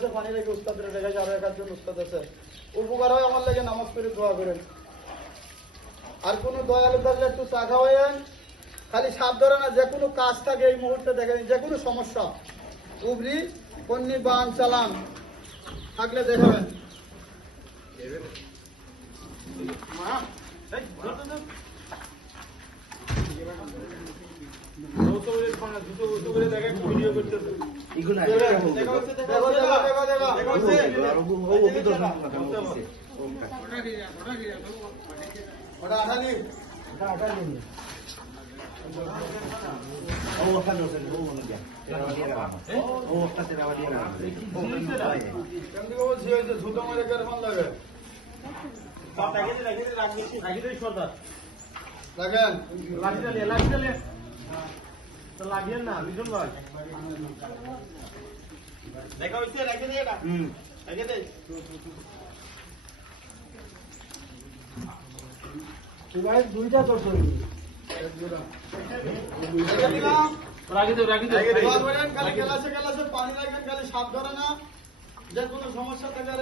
গ্লাসে পানি রেখে উস্তাদের রেখে আরও আধজন উস্তাদ আছে উপকার হয় আমার লেগে নামাজ পড়ে দোয়া করেন আর কোন দয়ালু থাকলে একটু চা খাওয়াইন খালি সাপ ধরে না যে কোনো কাজ থাকে এই মুহূর্তে দেখেন যে কোনো সমস্যা উবরি কন্নি বান চালান থাকলে দেখাবেন দেখো, দেখো, দেখো, দেখো। ওটা আঠালি লাগে দুইটা তো দেখে নিলাম রাখি দে রাখি দে দোয়া করেন, খালি গ্লাসে গ্লাসে পানি রাখবেন খালি সাপ ধরে না যে কোনো সমস্যা থাকে